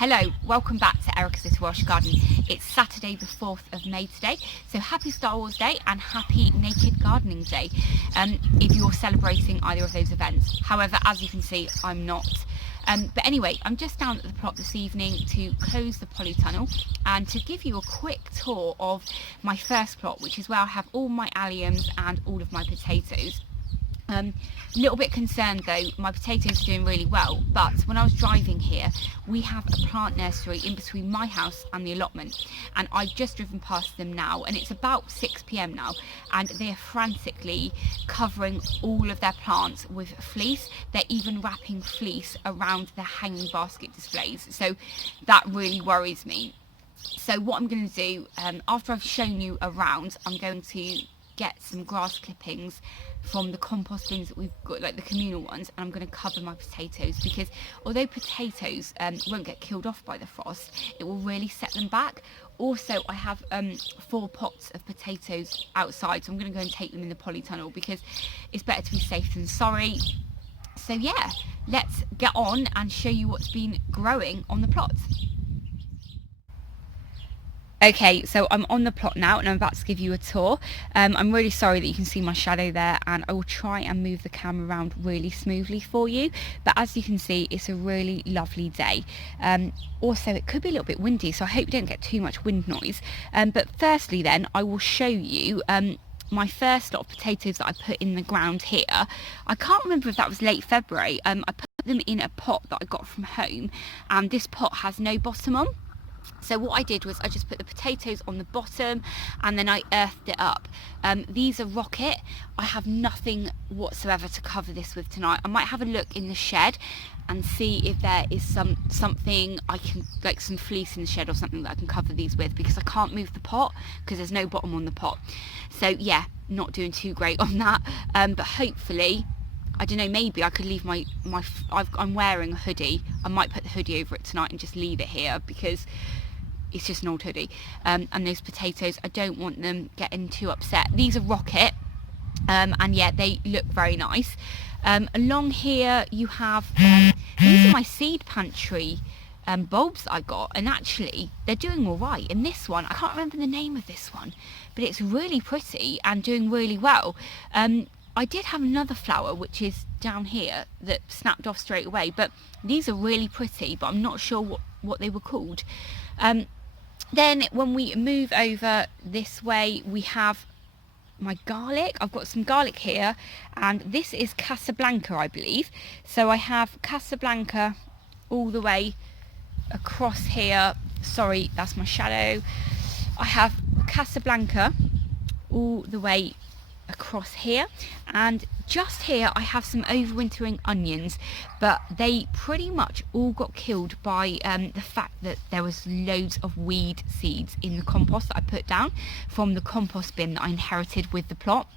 Hello, welcome back to Erica's Little Welsh Garden. It's Saturday the 4th of May today, so happy Star Wars Day and happy Naked Gardening Day if you're celebrating either of those events. However, as you can see, I'm not. But anyway, I'm just down at the plot this evening to close the polytunnel and to give you a quick tour of my first plot, which is where I have all my alliums and all of my potatoes. Little bit concerned though, my potatoes are doing really well, but when I was driving here, we have a plant nursery in between my house and the allotment, and I've just driven past them now, and it's about 6 p.m. now, and they're frantically covering all of their plants with fleece. They're even wrapping fleece around their hanging basket displays, so that really worries me. So what I'm going to do, after I've shown you around, I'm going to get some grass clippings from the compost bins that we've got, like the communal ones, and I'm going to cover my potatoes, because although potatoes won't get killed off by the frost, it will really set them back. Also, I have 4 pots of potatoes outside, so I'm going to go and take them in the polytunnel because it's better to be safe than sorry. So yeah, let's get on and show you what's been growing on the plots. Okay, so I'm on the plot now and I'm about to give you a tour. I'm really sorry that you can see my shadow there, and I will try and move the camera around really smoothly for you. But as you can see, it's a really lovely day. Also, it could be a little bit windy, so I hope you don't get too much wind noise. But firstly then, I will show you my first lot of potatoes that I put in the ground here. I can't remember if that was late February. I put them in a pot that I got from home, and this pot has no bottom on. So what I did was I just put the potatoes on the bottom and then I earthed it up. These are rocket. I have nothing whatsoever to cover this with tonight. I might have a look in the shed and see if there is something I can, like some fleece in the shed or something that I can cover these with, because I can't move the pot because there's no bottom on the pot. So yeah, not doing too great on that, but hopefully, I don't know, maybe I could leave I'm wearing a hoodie. I might put the hoodie over it tonight and just leave it here because it's just an old hoodie. And those potatoes, I don't want them getting too upset. These are rocket, and yeah, they look very nice. Along here you have, these are my seed pantry bulbs that I got, and actually they're doing all right. And this one, I can't remember the name of this one, but it's really pretty and doing really well. I did have another flower which is down here that snapped off straight away, but these are really pretty, but I'm not sure what they were called. Then when we move over this way, we have my garlic. I've got some garlic here, and this is Casablanca, I believe. So I have Casablanca all the way across here. Sorry, that's my shadow. I have Casablanca all the way across here, and just here I have some overwintering onions, but they pretty much all got killed by the fact that there was loads of weed seeds in the compost that I put down from the compost bin that I inherited with the plot.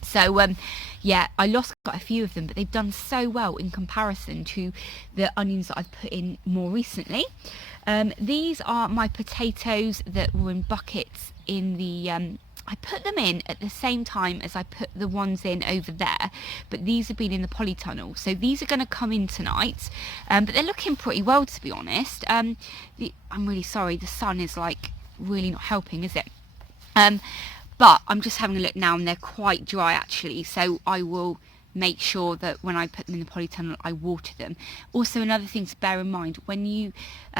So yeah, I lost quite a few of them, but they've done so well in comparison to the onions that I've put in more recently. These are my potatoes that were in buckets in the I put them in at the same time as I put the ones in over there, but these have been in the polytunnel, so these are going to come in tonight, but they're looking pretty well, to be honest. I'm really sorry, the sun is like really not helping, is it? But I'm just having a look now and they're quite dry actually, so I will make sure that when I put them in the polytunnel I water them. Also, another thing to bear in mind, when you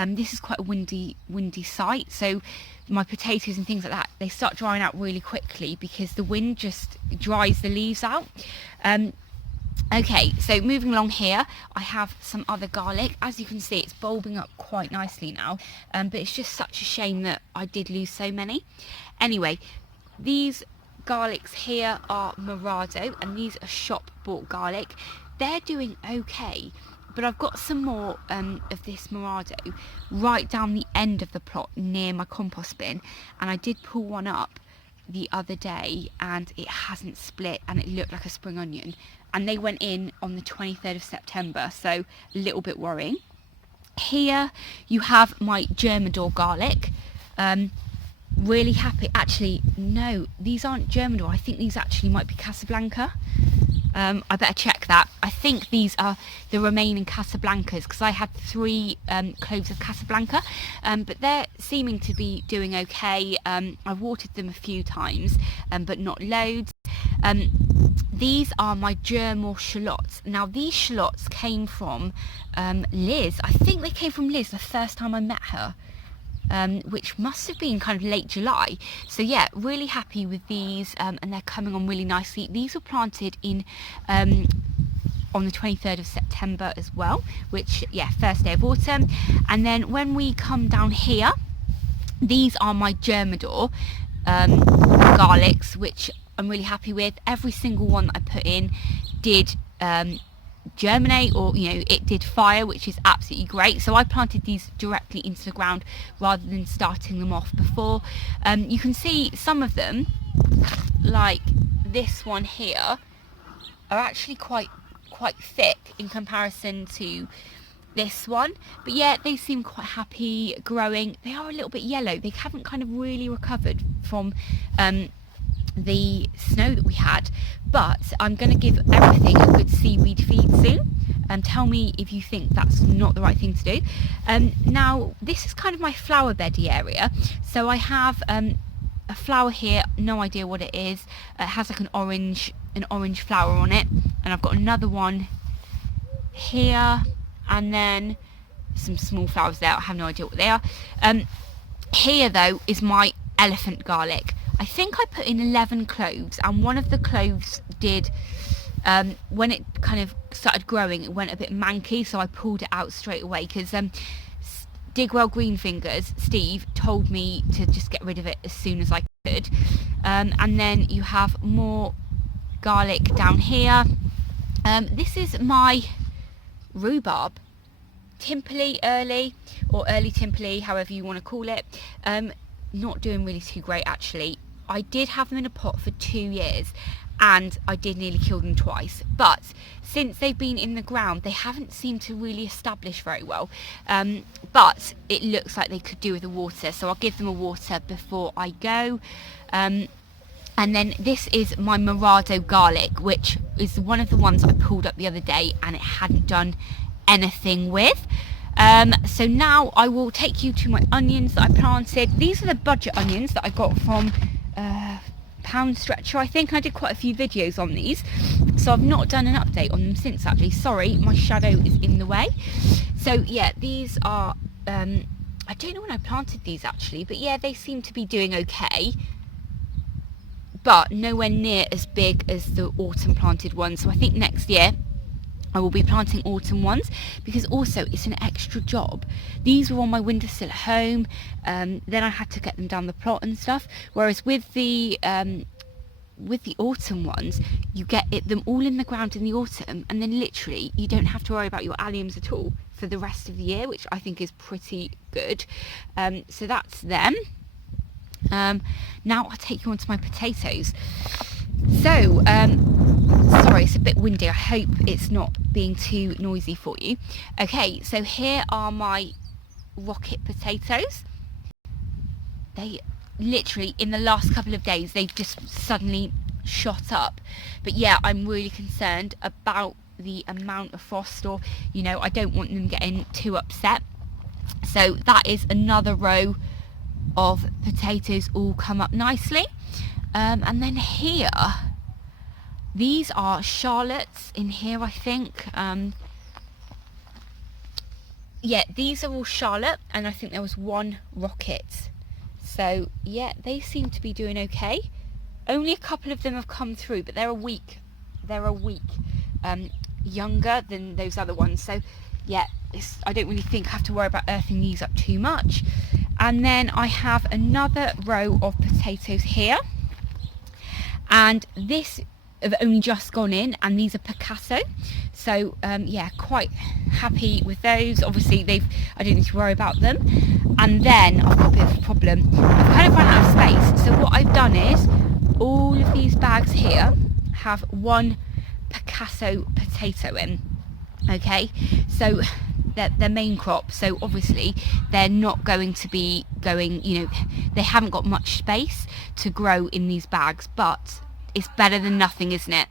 this is quite a windy site, so my potatoes and things like that, they start drying out really quickly because the wind just dries the leaves out. Okay, so moving along here, I have some other garlic. As you can see, it's bulbing up quite nicely now, but it's just such a shame that I did lose so many. Anyway, these garlics here are Morado, and these are shop bought garlic. They're doing okay, but I've got some more of this Morado right down the end of the plot near my compost bin, and I did pull one up the other day and it hasn't split and it looked like a spring onion, and they went in on the 23rd of September, so a little bit worrying. Here you have my Germidour garlic. Really happy. Actually, no, these aren't Germidour. I think these actually might be Casablanca. I better check that. I think these are the remaining Casablancas, because I had 3 cloves of Casablanca, but they're seeming to be doing okay. I've watered them a few times, but not loads. These are my Germidour Shallots. Now these shallots came from Liz. I think they came from Liz the first time I met her, which must have been kind of late July. So yeah, really happy with these, and they're coming on really nicely. These were planted in on the 23rd of September as well, which, yeah, first day of autumn. And then when we come down here, these are my Germidour Garlics, which I'm really happy with. Every single one that I put in did germinate, or it did fire, which is absolutely great. So I planted these directly into the ground rather than starting them off before. You can see some of them, like this one here, are actually quite thick in comparison to this one, but yeah, they seem quite happy growing. They are a little bit yellow. They haven't kind of really recovered from the snow that we had, but I'm going to give everything a good seaweed feed soon, and tell me if you think that's not the right thing to do. Now this is kind of my flower beddy area, so I have a flower here, no idea what it is. It has like an orange flower on it, and I've got another one here, and then some small flowers there. I have no idea what they are. Here though is my elephant garlic. I think I put in 11 cloves, and one of the cloves did, when it kind of started growing, it went a bit manky, so I pulled it out straight away, because Digwell Greenfingers, Steve, told me to just get rid of it as soon as I could. And then you have more garlic down here. This is my rhubarb, Timperley early, or early Timperley, however you want to call it. Not doing really too great actually. I did have them in a pot for 2 years, and I did nearly kill them twice, but since they've been in the ground they haven't seemed to really establish very well, but it looks like they could do with the water, so I'll give them a water before I go. And then this is my Germidour Garlic, which is one of the ones I pulled up the other day and it hadn't done anything with. So now I will take you to my onions that I planted. These are the budget onions that I got from Pound Stretcher, I think. I did quite a few videos on these, so I've not done an update on them since actually. Sorry, my shadow is in the way. So yeah, these are, I don't know when I planted these actually, but yeah, they seem to be doing okay, but nowhere near as big as the autumn planted ones. So I think next year I will be planting autumn ones, because also it's an extra job. These were on my windowsill at home, then I had to get them down the plot and stuff, whereas with the autumn ones, you get them all in the ground in the autumn, and then literally you don't have to worry about your alliums at all for the rest of the year, which I think is pretty good. So that's them. Now I'll take you on to my potatoes. So sorry, it's a bit windy. I hope it's not being too noisy for you. Okay, so here are my rocket potatoes. They literally, in the last couple of days, they've just suddenly shot up. But yeah, I'm really concerned about the amount of frost, or I don't want them getting too upset. So that is another row of potatoes all come up nicely. And then here, these are Shallots in here, I think. Yeah, these are all Charlotte, and I think there was one rocket. So yeah, they seem to be doing okay. Only a couple of them have come through, but they're a week younger than those other ones. So yeah, I don't really think I have to worry about earthing these up too much. And then I have another row of potatoes here, and this have only just gone in, and these are Picasso. So yeah, quite happy with those. Obviously I don't need to worry about them. And then I've got a bit of a problem. I've kind of run out of space, so what I've done is all of these bags here have one Picasso potato in. Okay, so they're main crop, so obviously they're not going to be going, they haven't got much space to grow in these bags, but it's better than nothing, isn't it?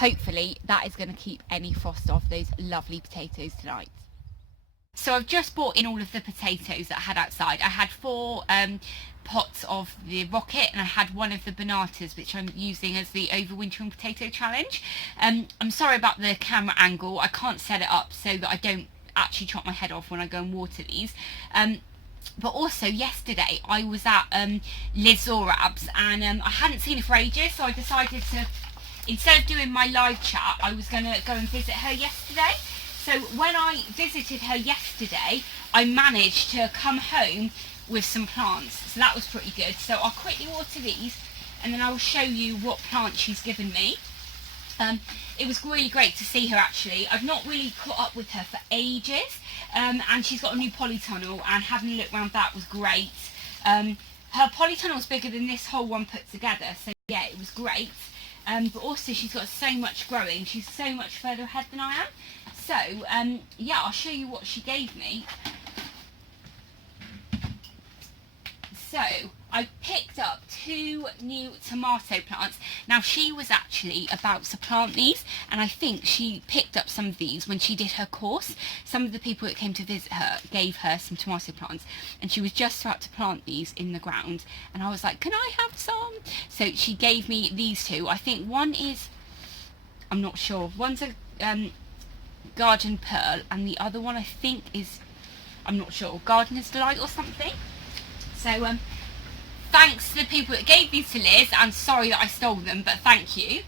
hopefully that is going to keep any frost off those lovely potatoes tonight. So I've just brought in all of the potatoes that I had outside. I had 4 pots of the rocket, and I had one of the bananas, which I'm using as the overwintering potato challenge. I'm sorry about the camera angle. I can't set it up so that I don't actually chop my head off when I go and water these. But also yesterday I was at Liz Zorab's, and I hadn't seen her for ages, so I decided to, instead of doing my live chat, I was going to go and visit her yesterday. So when I visited her yesterday, I managed to come home with some plants, so that was pretty good. So I'll quickly water these, and then I will show you what plant she's given me. It was really great to see her actually. I've not really caught up with her for ages, and she's got a new polytunnel, and having a look around that was great. Her polytunnel's bigger than this whole one put together, so yeah, it was great. But also she's got so much growing. She's so much further ahead than I am. So yeah, I'll show you what she gave me. So I picked up 2 new tomato plants. Now she was actually about to plant these, and I think she picked up some of these when she did her course. Some of the people that came to visit her gave her some tomato plants, and she was just about to plant these in the ground, and I was like, can I have some? So she gave me these 2. I think one is, I'm not sure, one's a garden pearl, and the other one I think is, I'm not sure, gardener's delight or something. So thanks to the people that gave these to Liz, and sorry that I stole them, but thank you.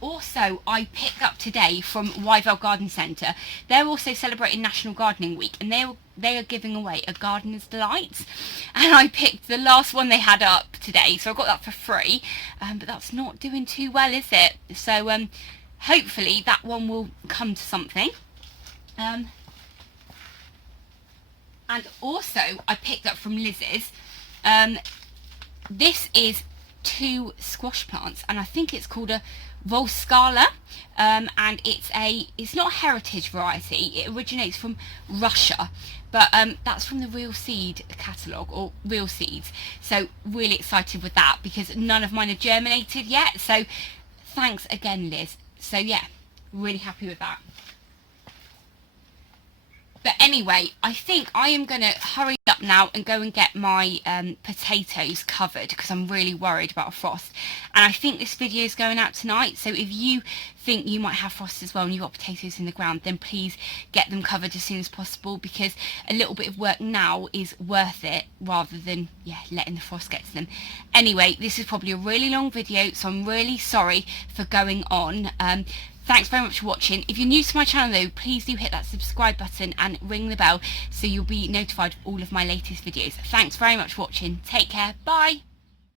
Also, I picked up today from Wyvale Garden Centre. They're also celebrating National Gardening Week, and they are giving away a gardener's delight, and I picked the last one they had up today, so I got that for free. But that's not doing too well, is it? So hopefully that one will come to something. And also I picked up from Liz's, this is 2 squash plants, and I think it's called a Volskala, and it's not a heritage variety. It originates from Russia, but that's from the Real Seed catalogue, or Real Seeds. So really excited with that, because none of mine are germinated yet, so thanks again, Liz. So yeah, really happy with that. But anyway, I think I am going to hurry up now and go and get my potatoes covered, because I'm really worried about a frost. And I think this video is going out tonight, so if you think you might have frost as well and you've got potatoes in the ground, then please get them covered as soon as possible, because a little bit of work now is worth it, rather than, yeah, letting the frost get to them. Anyway, this is probably a really long video, so I'm really sorry for going on. Thanks very much for watching. If you're new to my channel though, please do hit that subscribe button and ring the bell so you'll be notified of all of my latest videos. Thanks very much for watching. Take care. Bye.